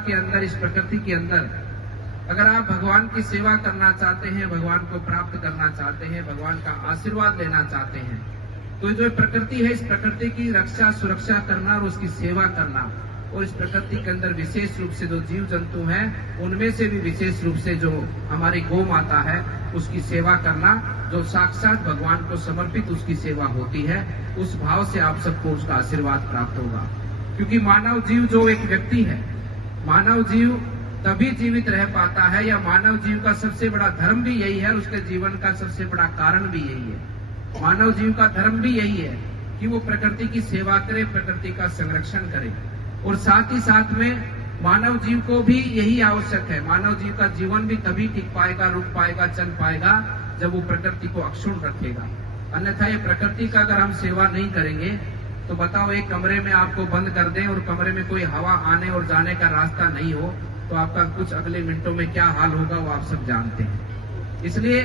के अंदर, इस प्रकृति के अंदर अगर आप भगवान की सेवा करना चाहते हैं, भगवान को प्राप्त करना चाहते हैं, भगवान का आशीर्वाद लेना चाहते हैं, तो जो प्रकृति है, इस प्रकृति की रक्षा सुरक्षा करना और उसकी सेवा करना, और इस प्रकृति के अंदर विशेष रूप से जो जीव जंतु हैं, उनमें से भी विशेष रूप से जो हमारी गौ माता है, उसकी सेवा करना, जो साक्षात भगवान को समर्पित उसकी सेवा होती है, उस भाव से आप सबको उसका आशीर्वाद प्राप्त होगा। क्योंकि मानव जीव जो एक व्यक्ति है, मानव जीव तभी जीवित रह पाता है, या मानव जीव का सबसे बड़ा धर्म भी यही है, और उसके जीवन का सबसे बड़ा कारण भी यही है। मानव जीव का धर्म भी यही है कि वो प्रकृति की सेवा करे, प्रकृति का संरक्षण करे, और साथ ही साथ में मानव जीव को भी यही आवश्यक है। मानव जीव का जीवन भी तभी टिक पाएगा, रुक पाएगा, चल पाएगा, जब वो प्रकृति को अक्षुण्ण रखेगा। अन्यथा ये प्रकृति का अगर हम सेवा नहीं करेंगे तो बताओ, एक कमरे में आपको बंद कर दें और कमरे में कोई हवा आने और जाने का रास्ता नहीं हो, तो आपका कुछ अगले मिनटों में क्या हाल होगा वो आप सब जानते हैं। इसलिए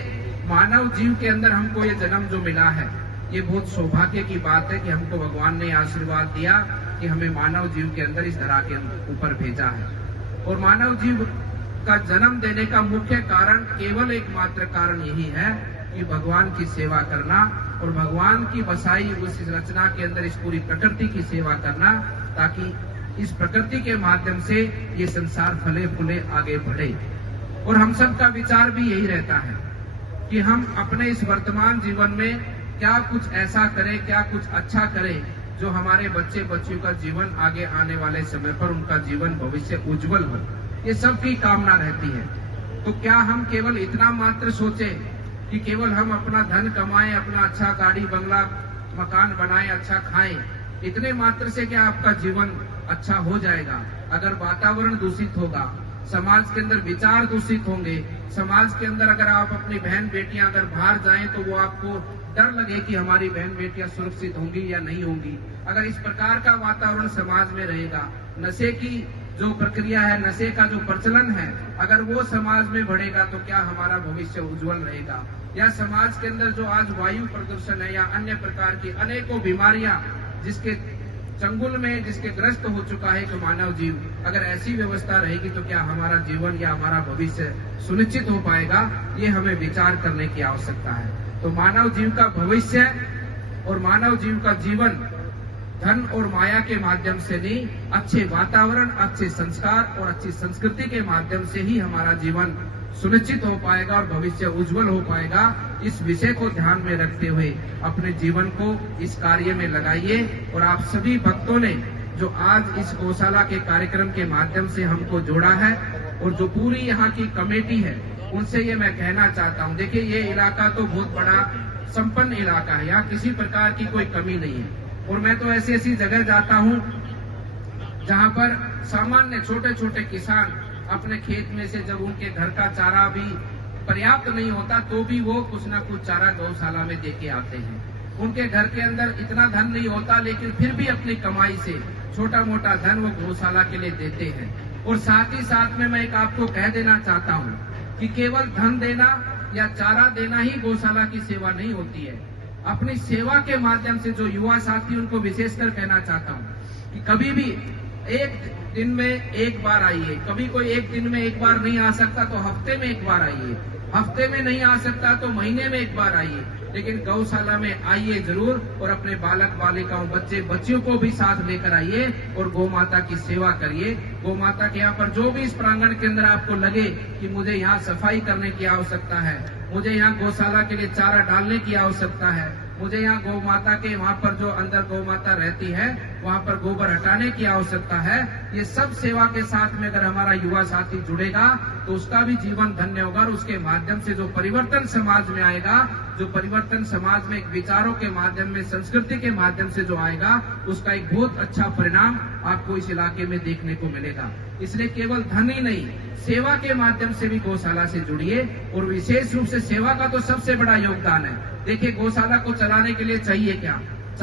मानव जीव के अंदर हमको ये जन्म जो मिला है, ये बहुत सौभाग्य की बात है कि हमको भगवान ने आशीर्वाद दिया कि हमें मानव जीव के अंदर इस धरा के ऊपर भेजा है। और मानव जीव का जन्म देने का मुख्य कारण, केवल एकमात्र कारण यही है कि भगवान की सेवा करना और भगवान की बसाई उस रचना के अंदर इस पूरी प्रकृति की सेवा करना, ताकि इस प्रकृति के माध्यम से ये संसार फले फूले आगे बढ़े। और हम सब का विचार भी यही रहता है कि हम अपने इस वर्तमान जीवन में क्या कुछ ऐसा करें, क्या कुछ अच्छा करें जो हमारे बच्चे बच्चियों का जीवन आगे आने वाले समय पर उनका जीवन भविष्य उज्जवल हो। ये सबकी कामना रहती है। तो क्या हम केवल इतना मात्र सोचें कि केवल हम अपना धन कमाएं, अपना अच्छा गाड़ी बंगला मकान बनाएं, अच्छा खाएं, इतने मात्र से क्या आपका जीवन अच्छा हो जाएगा? अगर वातावरण दूषित होगा, समाज के अंदर विचार दूषित होंगे, समाज के अंदर अगर आप अपनी बहन बेटियां अगर बाहर जाएं तो वो आपको डर लगे कि हमारी बहन बेटियां सुरक्षित होंगी या नहीं होंगी, अगर इस प्रकार का वातावरण समाज में रहेगा, नशे की जो प्रक्रिया है, नशे का जो प्रचलन है, अगर वो समाज में बढ़ेगा तो क्या हमारा भविष्य उज्जवल रहेगा? या समाज के अंदर जो आज वायु प्रदूषण है या अन्य प्रकार की अनेकों बीमारियां जिसके चंगुल में जिसके ग्रस्त हो चुका है कि मानव जीव, अगर ऐसी व्यवस्था रहेगी तो क्या हमारा जीवन या हमारा भविष्य सुनिश्चित हो पाएगा? ये हमें विचार करने की आवश्यकता है। तो मानव जीव का भविष्य और मानव जीव का जीवन धन और माया के माध्यम से नहीं, अच्छे वातावरण, अच्छे संस्कार और अच्छी संस्कृति के माध्यम से ही हमारा जीवन सुनिश्चित हो पाएगा और भविष्य उज्जवल हो पाएगा। इस विषय को ध्यान में रखते हुए अपने जीवन को इस कार्य में लगाइए। और आप सभी भक्तों ने जो आज इस गौशाला के कार्यक्रम के माध्यम से हमको जोड़ा है और जो पूरी यहाँ की कमेटी है, उनसे ये मैं कहना चाहता हूँ, देखिए ये इलाका तो बहुत बड़ा संपन्न इलाका है, यहाँ किसी प्रकार की कोई कमी नहीं है। और मैं तो ऐसी ऐसी जगह जाता हूँ जहाँ पर सामान्य छोटे छोटे किसान अपने खेत में से जब उनके घर का चारा भी पर्याप्त नहीं होता तो भी वो कुछ ना कुछ चारा गौशाला में देके आते हैं। उनके घर के अंदर इतना धन नहीं होता, लेकिन फिर भी अपनी कमाई से छोटा मोटा धन वो गौशाला के लिए देते हैं। और साथ ही साथ में मैं एक आपको कह देना चाहता हूँ कि केवल धन देना या चारा देना ही गौशाला की सेवा नहीं होती है। अपनी सेवा के माध्यम से जो युवा साथी, उनको विशेषकर कहना चाहता हूँ कि कभी भी एक दिन में एक बार आइए। कभी कोई एक दिन में एक बार नहीं आ सकता तो हफ्ते में एक बार आइए, हफ्ते में नहीं आ सकता तो महीने में एक बार आइए, लेकिन गौशाला में आइए जरूर। और अपने बालक बालिकाओं, बच्चे बच्चियों को भी साथ लेकर आइए और गौ माता की सेवा करिए। गौ माता के यहाँ पर जो भी इस प्रांगण के अंदर आपको लगे कि मुझे यहाँ सफाई करने की आवश्यकता है, मुझे यहाँ गौशाला के लिए चारा डालने की आवश्यकता है, मुझे यहाँ गौ माता के वहाँ पर जो अंदर गौ माता रहती है वहाँ पर गोबर हटाने की आवश्यकता है, ये सब सेवा के साथ में अगर हमारा युवा साथी जुड़ेगा तो उसका भी जीवन धन्य होगा। और उसके माध्यम से जो परिवर्तन समाज में आएगा, जो परिवर्तन समाज में एक विचारों के माध्यम में, संस्कृति के माध्यम से जो आएगा, उसका एक बहुत अच्छा परिणाम आपको इस इलाके में देखने को मिलेगा। इसलिए केवल धन ही नहीं, सेवा के माध्यम से भी गौशाला से जुड़िए। और विशेष रूप से सेवा का तो सबसे बड़ा योगदान है। देखिए गौशाला को चलाने के लिए चाहिए क्या?